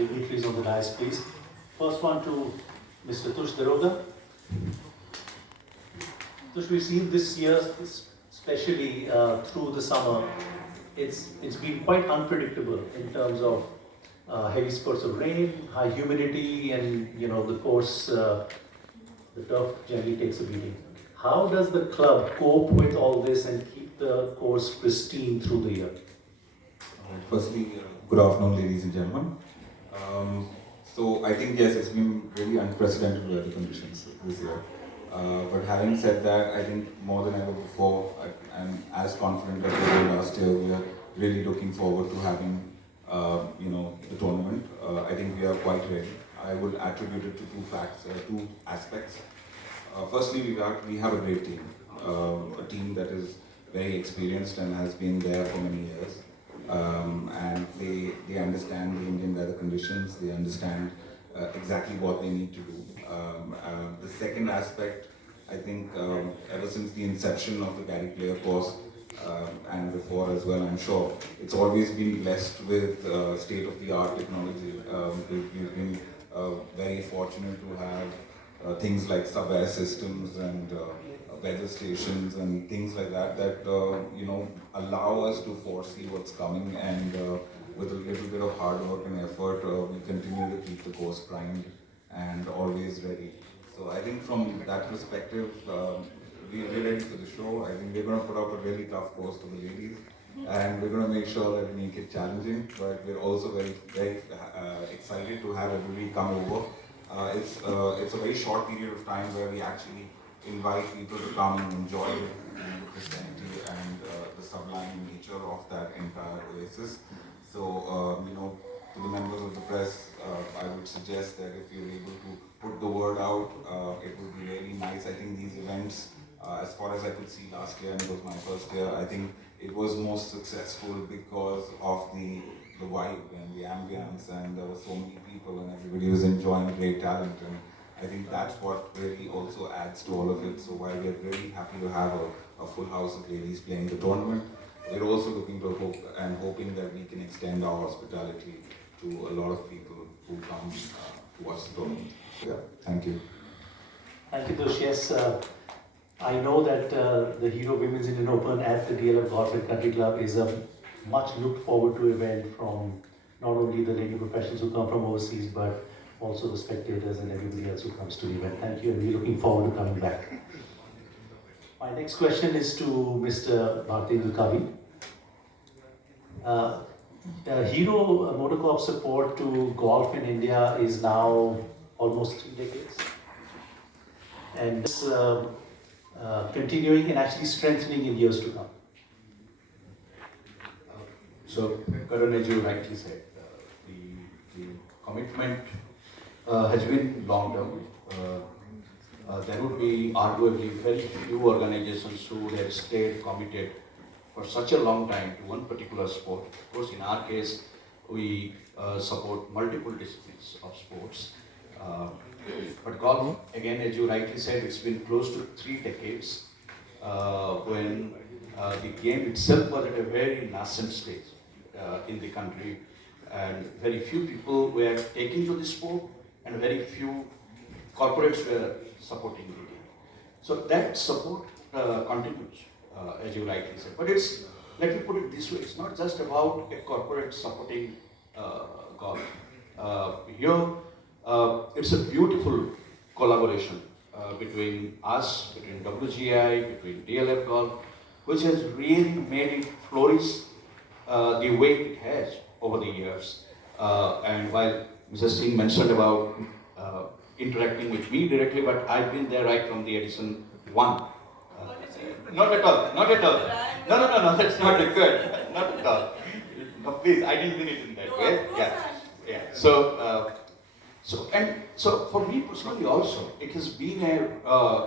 dignitaries on the dais, please. First one to Mr. Tush Daroga. Tush, we've seen this year, especially through the summer, it's been quite unpredictable in terms of heavy spurts of rain, high humidity, and the course, the turf generally takes a beating. How does the club cope with all this and keep the course pristine through the year? Firstly, good afternoon, ladies and gentlemen. So I think yes, it's been really unprecedented weather conditions this year. But having said that, I think more than ever before, I'm as confident as we were last year. We are really looking forward to having, the tournament. I think we are quite ready. I would attribute it to two aspects. Firstly, we have a great team, a team that is very experienced and has been there for many years. And they understand the Indian weather conditions, they understand exactly what they need to do. The second aspect, I think, ever since the inception of the Gary Player course, and before as well, I'm sure, it's always been blessed with state-of-the-art technology. We've been very fortunate to have things like sub-air systems and weather stations and things like that allow us to foresee what's coming, and with a little bit of hard work and effort, we continue to keep the course primed and always ready. So I think from that perspective, we're ready for the show. I think we're going to put up a really tough course for the ladies, and we're going to make sure that we make it challenging, but we're also very, very excited to have everybody come over. It's a very short period of time where we actually invite people to come and enjoy the vicinity and the sublime nature of that entire oasis. So, to the members of the press, I would suggest that if you're able to put the word out, it would be really nice. I think these events, as far as I could see last year, and it was my first year, I think it was most successful because of the vibe and the ambience, and there were so many people and everybody was enjoying great talent. And I think that's what really also adds to all of it. So while we're really happy to have a full house of ladies playing the tournament, we're also looking to hoping that we can extend our hospitality to a lot of people who come to watch the tournament. Yeah, thank you. Thank you, Tush. Yes, I know that the Hero Women's Indian Open at the DLF Golf and Country Club is a much looked forward to event from not only the lady professionals who come from overseas, but also the spectators and everybody else who comes to the event. Thank you, and we're looking forward to coming back. My next question is to Mr. Bhartendra Kavi. Hero Motocorp support to golf in India is now almost 3 decades, and it's continuing and actually strengthening in years to come. So, Karan, as you rightly said, the commitment has been long term. There would be arguably very few organizations who would have stayed committed for such a long time to one particular sport. Of course, in our case, we support multiple disciplines of sports. But golf, again, as you rightly said, it's been close to 3 decades when the game itself was at a very nascent stage in the country, and very few people were taking to the sport, and very few corporates were supporting the game. So that support continues, as you rightly said. But let me put it this way, it's not just about a corporate supporting golf. Here, it's a beautiful collaboration between us, between WGI, between DLF Golf, which has really made it flourish the way it has over the years. And while Mr. Singh mentioned about interacting with me directly, but I've been there right from the edition 1. Not at all, not at all. No, that's not good. Not at all. No, please, I didn't mean it in that way. Yeah. So for me personally also, it has been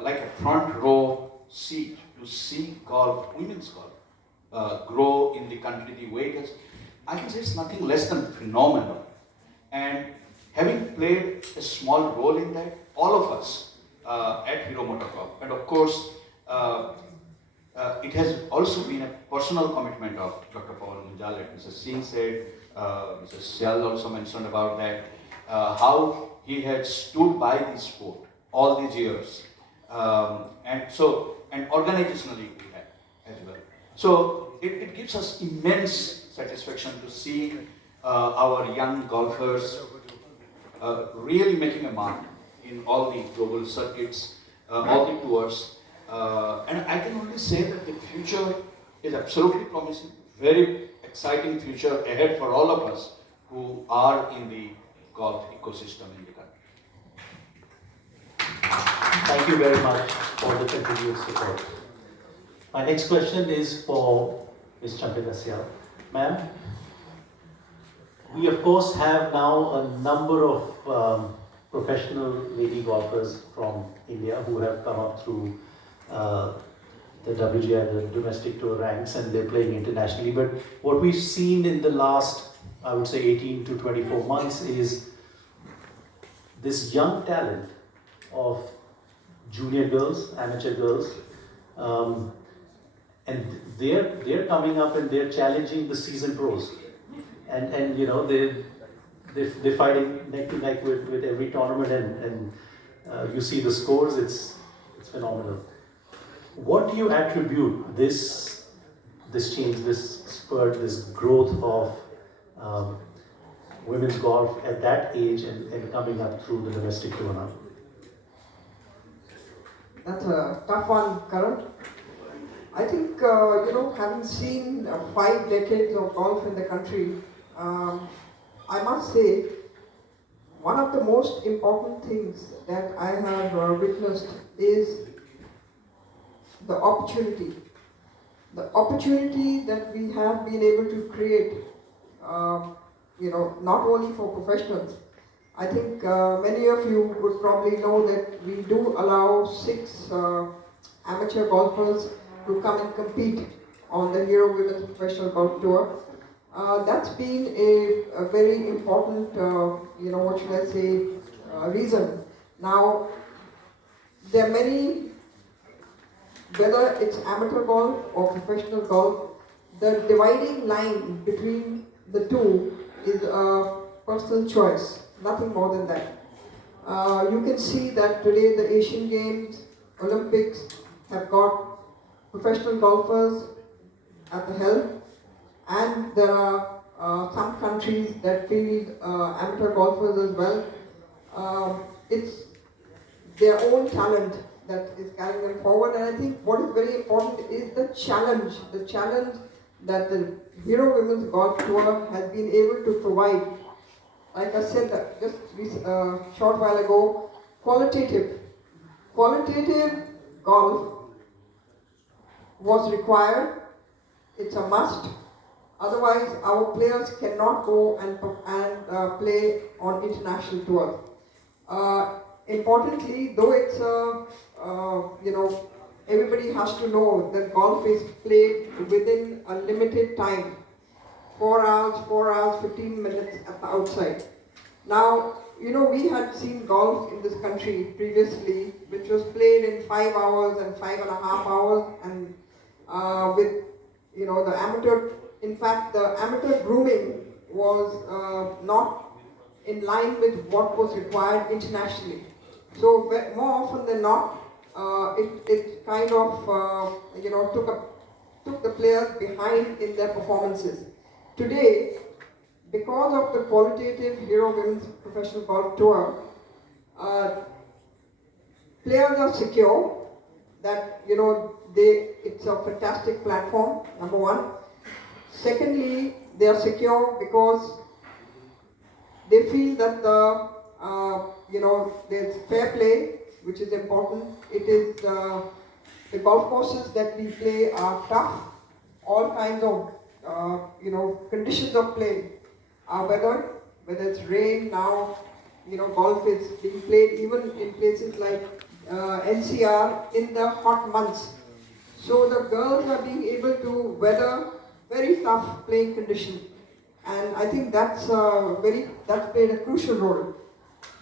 like a front row seat to see golf, women's golf, grow in the country the way it has. I can say it's nothing less than phenomenal. And having played a small role in that, all of us at Hero MotoCorp, and of course, it has also been a personal commitment of Dr. Pawan Munjal. Mr. Singh said, Mr. Syal also mentioned about that, how he had stood by the sport all these years. And organizationally we had as well. So it gives us immense satisfaction to see our young golfers really making a mark in all the global circuits, all the tours. And I can only say that the future is absolutely promising, very exciting future ahead for all of us who are in the golf ecosystem in the country. Thank you very much for the continued support. My next question is for Ms. Champika Syal. Ma'am, we of course have now a number of professional lady golfers from India who have come up through the WGI, the domestic tour ranks, and they're playing internationally. But what we've seen in the last, I would say, 18 to 24 months is this young talent of junior girls, amateur girls, and they're coming up and they're challenging the seasoned pros, and you know they're fighting neck to neck with every tournament, and you see the scores, it's phenomenal. What do you attribute this change, this spurt, this growth of women's golf at that age and coming up through the domestic tour now? That's a tough one, Karan. I think, having seen 5 decades of golf in the country, I must say, one of the most important things that I have witnessed is the opportunity. The opportunity that we have been able to create, not only for professionals. I think many of you would probably know that we do allow 6 amateur golfers to come and compete on the Hero Women's Professional Golf Tour. That's been a very important, reason. Now, there are many, whether it's amateur golf or professional golf, the dividing line between the two is a personal choice, nothing more than that. You can see that today the Asian Games, Olympics have got professional golfers at the helm, and there are some countries that field amateur golfers as well. It's their own talent that is carrying them forward, and I think what is very important is the challenge that the Hero Women's Golf Tour has been able to provide. Like I said that just a short while ago, qualitative golf was required. It's a must. Otherwise, our players cannot go and play on international tours. Importantly, though it's everybody has to know that golf is played within a limited time. 4 hours, 15 minutes at the outside. Now, we had seen golf in this country previously, which was played in 5 hours and 5.5 hours, and with, the amateur, in fact, the amateur grooming was not in line with what was required internationally. So more often than not, it kind of, took the players behind in their performances. Today, because of the qualitative Hero Women's Professional Golf Tour, players are secure that, it's a fantastic platform, number one. Secondly, they are secure because they feel that there's fair play, which is important. It is the golf courses that we play are tough. All kinds of conditions of play are weathered, whether it's rain now, golf is being played even in places like NCR in the hot months. So the girls are being able to weather very tough playing conditions. And I think that's played a crucial role.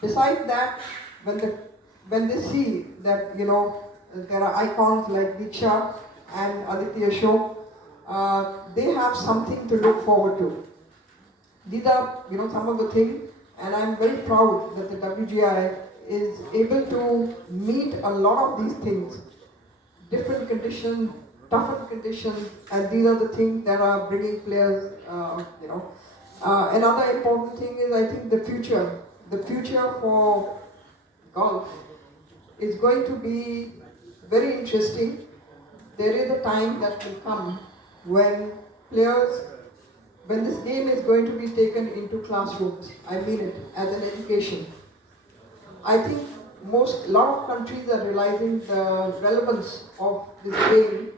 Besides that, when they see that, there are icons like Diksha and Aditya Ashok, they have something to look forward to. These are, some of the things, and I'm very proud that the WGI is able to meet a lot of these things. Different conditions, tougher conditions, and these are the things that are bringing players, Another important thing is, I think, the future for golf is going to be very interesting. There is a time that will come when when this game is going to be taken into classrooms. I mean it, as an education. I think a lot of countries are realizing the relevance of this game,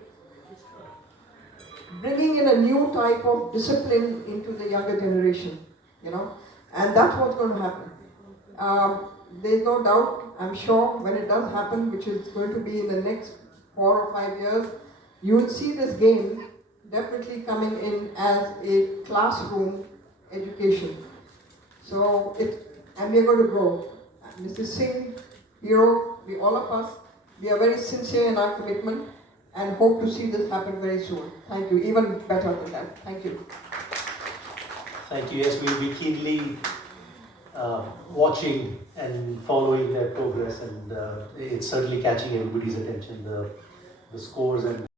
bringing in a new type of discipline into the younger generation, and that's what's going to happen. There's no doubt, I'm sure, when it does happen, which is going to be in the next 4 or 5 years, you will see this game definitely coming in as a classroom education. And we're going to grow. Mr. Singh, Hero, all of us, we are very sincere in our commitment and hope to see this happen very soon. Thank you. Even better than that. Thank you. Thank you. Yes, we'll be keenly watching and following their progress, and it's certainly catching everybody's attention, the scores and